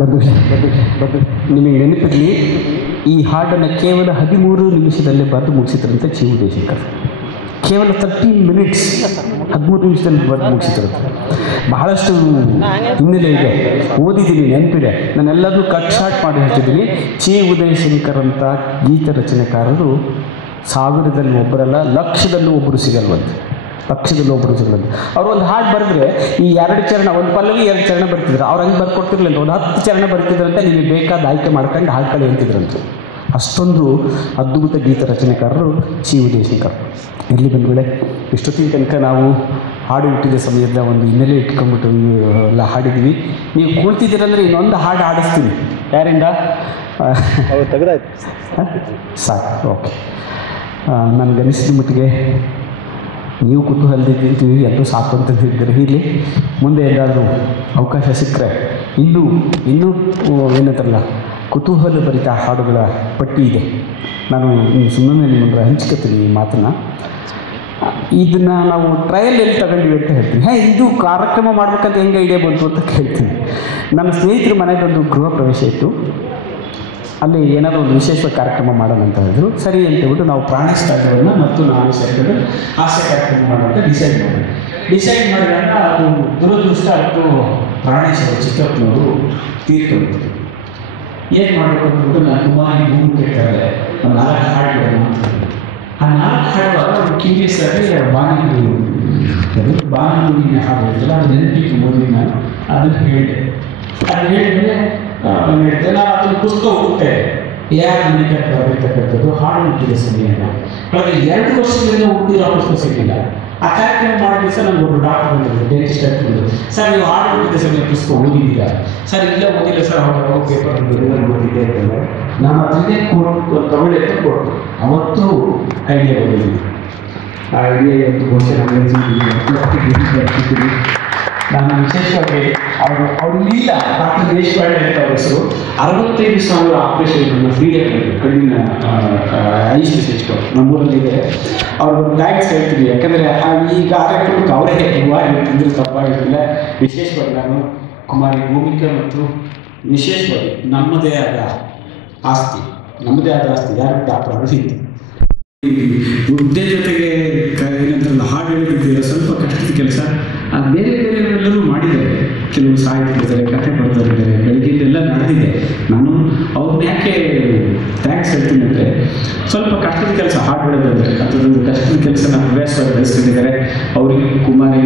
ಬದು ನಿಮಗೆ ನೆನಪಿರಲಿ, ಈ ಹಾಡನ್ನು ಕೇವಲ 13 ನಿಮಿಷದಲ್ಲಿ ಬರೆದು ಮುಗಿಸಿದ್ರಂತೆ ಚಿ ಉದಯಶಂಕರ್. ಕೇವಲ 13 ಮಿನಿಟ್ಸ್, 13 ನಿಮಿಷದಲ್ಲಿ ಬರೆದು ಮುಗಿಸಿದ್ರಂತೆ. ಬಹಳಷ್ಟು ಹಿನ್ನೆಲೆ ಇದೆ, ಓದಿದ್ದೀನಿ, ನೆನಪಿದೆ. ನಾನೆಲ್ಲದೂ ಕಟ್ ಶಾರ್ಟ್ ಮಾಡಿ ಹೇಳ್ತಿದ್ದೀನಿ. ಚಿ ಉದಯಶಂಕರ್ ಅಂತ ಗೀತ ರಚನೆಕಾರರು 1000ದಲ್ಲಿ ಒಬ್ಬರಲ್ಲ, ಲಕ್ಷದಲ್ಲೂ ಒಬ್ಬರು ಸಿಗಲ್ವಂತೆ. ಅವರು ಒಂದು ಹಾಡು ಬರೆದ್ರೆ ಈ 2 ಚರಣ, ಒಂದು ಪಲ್ಲವಿ 2 ಚರಣ ಬರ್ತಿದ್ರು. ಅವ್ರು ಹಂಗೆ ಬರ್ಕೊಡ್ತಿರ್ಲಿಲ್ಲ, ಒಂದು 10 ಚರಣ ಬರ್ತಿದ್ರಂತೆ. ನಿಮಗೆ ಬೇಕಾದ ಆಯ್ಕೆ ಮಾಡ್ಕೊಂಡು ಹಾಡ್ಕೊಳ್ಳಿ ಅಂತಿದ್ರಂತೆ. ಅಷ್ಟೊಂದು ಅದ್ಭುತ ಗೀತ ರಚನೆಕಾರರು ಚಿ ಉದಯಶಂಕರ್. ಇರಲಿ ಬಂಧುಗಳೇ, ಇಷ್ಟೊತ್ತಿನ ತನಕ ನಾವು ಹಾಡು ಹುಟ್ಟಿದ ಸಮಯದ ಒಂದು ಹಿನ್ನೆಲೆ ಇಟ್ಕೊಂಡ್ಬಿಟ್ಟು ಎಲ್ಲ ಹಾಡಿದ್ದೀವಿ. ನೀವು ಕೂಳ್ತಿದ್ದೀರಂದರೆ ಇನ್ನೊಂದು ಹಾಡು ಹಾಡಿಸ್ತೀನಿ. ಯಾರಿಂದ ತೆಗೆದಾಯ್ತು ಸಾಕು, ಓಕೆ. ನನಗನ್ನಿಸಿದ ಮಟ್ಟಿಗೆ ನೀವು ಕುತೂಹಲದಿದ್ದೀವಿ, ಎಲ್ಲರೂ ಸಾಕು ಅಂತ ಹೇಳಿದ್ದಾರೆ. ಇಲ್ಲಿ ಮುಂದೆ ಎಲ್ಲಾದರೂ ಅವಕಾಶ ಸಿಕ್ಕರೆ ಇನ್ನೂ ಏನಂತಾರಲ್ಲ, ಕುತೂಹಲ ಭರಿತ ಹಾಡುಗಳ ಪಟ್ಟಿ ಇದೆ. ನಾನು ಸುಮ್ಮನೆ ನಿಮ್ಮನ್ನು ಹಂಚ್ಕೊತೀನಿ ಈ ಮಾತನ್ನು. ಇದನ್ನು ನಾವು ಟ್ರಯಲಲ್ಲಿ ತಗೊಂಡಿವಿ ಅಂತ ಹೇಳ್ತೀನಿ. ಇದು ಕಾರ್ಯಕ್ರಮ ಮಾಡ್ಬೇಕಂತ ಹೆಂಗೆ ಐಡಿಯಾ ಬಂತು ಅಂತ ಕೇಳ್ತೀನಿ. ನನ್ನ ಸ್ನೇಹಿತರ ಮನೆಗೊಂದು ಗೃಹ ಪ್ರವೇಶ ಇತ್ತು. ಅಲ್ಲಿ ಏನಾದರೂ ಒಂದು ವಿಶೇಷ ಕಾರ್ಯಕ್ರಮ ಮಾಡೋಣ ಅಂತ ಹೇಳಿದ್ರು. ಸರಿ ಅಂತ ಹೇಳ್ಬಿಟ್ಟು ನಾವು ಪ್ರಾಣಿ ಸ್ಥಳವನ್ನು ಮತ್ತು ನಾನು ಸೇರಿಕೊಂಡು ಹಾಸ್ಯ ಕಾರ್ಯಕ್ರಮ ಮಾಡೋಂತ ಡಿಸೈಡ್ ಮಾಡಿದಾಗ ಅದು ದುರದೃಷ್ಟ ಆಯಿತು. ಪ್ರಾಣೇಶ್ವರ ಚಿಕ್ಕಪ್ಪನವರು ತೀರ್ಕೊಂಡಿದ್ರು. ಏನು ಮಾಡಬೇಕು ಅಂದ್ಬಿಟ್ಟು ನಾನು ಕುಮಾರಿ ಭೂಮಿ ಕೇಳ್ತಾರೆ, ಒಂದು 4 ಹಾಡುಗಳನ್ನು ಮಾಡ್ತಾರೆ. ಆ 4 ಹಾಡುವಾಗ ಒಂದು ಕ್ಯೂರಿಯಸ್ಸಾಗಿ ಬಾನಗುಡಿನ ಹಾಡು ಹೇಳ್ತಲ್ಲ, ಅದು ನೆನಪಿಟ್ಟು ಓದಿ ನಾನು ಅದನ್ನು ಹೇಳಿದೆ. ಹೇಳಿದ್ಮೇಲೆ ನಾನು ಅದನ್ನು ಪುಸ್ತಕ ಹುಡುಕ್ತೆ, ಯಾರು ಮನೆಗೆ ಬರಬೇಕಂಥದ್ದು ಹಾಡು ಹುಟ್ಟಿದ ಸಮಯನ ಕಳೆದ 2 ವರ್ಷದಿಂದ ಹುಟ್ಟಿರೋ ಪುಸ್ತಕ ಸಿಗಲಿಲ್ಲ. ಆ ಕಾರ್ಯಕ್ರಮ ಮಾಡಿದ ಸರ್ ನನಗೆ ಒಬ್ಬರು ಡಾಕ್ಟರ್ ಬಂದಿದ್ರು, ಡೆಂಟಿಸ್ಟ್ ಬಂದರು. ಸರ್ ನೀವು ಹಾಡು ಹುಟ್ಟಿದ ಸಮಯ ಪುಸ್ತಕ ಓದಿದ್ದೀರಾ? ಸರ್ ಇಲ್ಲ ಓದಿಲ್ಲ ಸರ್, ಅವಾಗ ಪೇಪರ್ ಓದಿದ್ದೆ ಅಂತಂದರೆ ನಾನು ಅದನ್ನೇ ತಗೊಳ್ಳಿ ಅಂತ ಕೊಟ್ಟು ಅವತ್ತು ಐಡಿಯಾ ಬಂದಿದ್ದೀನಿ. ಆ ಐಡಿಯಾ ಇವತ್ತು ಬಹುಶಃ ಬರ್ತಿದ್ದೀನಿ. ನಾನು ವಿಶೇಷವಾಗಿ ಅವ್ರಿಲ್ಲ ಡಾಕ್ಟರ್ ದೇಶಪಾಂಡೆ ಅಂತ ಅವ್ರ ಹೆಸರು. 65,000 ಆಪರೇಷನ್ ಫ್ರೀಯಾಗಿ ಕಣ್ಣಿನ ಐ ಸ್ಪೆಷಲಿಸ್ಟು ನಮ್ಮೂರಲ್ಲಿದೆ. ಅವ್ರು ಥ್ಯಾಂಕ್ಸ್ ಹೇಳ್ತೀವಿ, ಯಾಕಂದರೆ ಈ ಕಾರ್ಯಕ್ರಮಕ್ಕೆ ಅವರೇ ತಂದರೆ ತಪ್ಪಾಗಿರಲಿಲ್ಲ. ವಿಶೇಷವಾಗಿ ನಾನು ಕುಮಾರಿ ಭೂಮಿಕಾ ಮತ್ತು ವಿಶೇಷವಾಗಿ ನಮ್ಮದೇ ಆದ ಆಸ್ತಿ ಯಾರು ಡಾಕ್ಟರ್ ಅರವಿಂದ್ ಹುದ್ದೆ ಜೊತೆಗೆ ಏನಂತಾರಲ್ಲ ಹಾಡು ಹೇಳಿದ್ದೀರ, ಸ್ವಲ್ಪ ಕಷ್ಟದ ಕೆಲಸ. ಬೇರೆಯವರೆಲ್ಲರೂ ಮಾಡಿದ್ದಾರೆ, ಕೆಲವು ಸಾಹಿತ್ಯರಿದ್ದಾರೆ, ಕಥೆ ಬರ್ತಾರಿದ್ದಾರೆ, ಬೆಳಗ್ಗೆಲ್ಲ ನಡೆದಿದೆ. ನಾನು ಅವ್ರನ್ನ ಯಾಕೆ ಥ್ಯಾಂಕ್ಸ್ ಹೇಳ್ತೀನಿ ಅಂದರೆ, ಸ್ವಲ್ಪ ಕಷ್ಟದ ಕೆಲಸ ಹಾಡು ಹೇಳೋದಂದರೆ ಅದೊಂದು ಕಷ್ಟದ ಕೆಲಸ ನಾನು ಹವ್ಯಾಸವಾಗಿ ಬೆಳೆಸ್ಕೊಂಡಿದ್ದಾರೆ. ಅವರಿಗೆ ಕುಮಾರಿ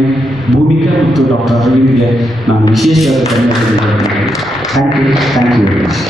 ಭೂಮಿಕಾ ಮತ್ತು ಡಾಕ್ಟರ್ ಅರವಿಂದ್ಗೆ ನಾನು ವಿಶೇಷವಾದ ಧನ್ಯವಾದಗಳು. Thank you very much.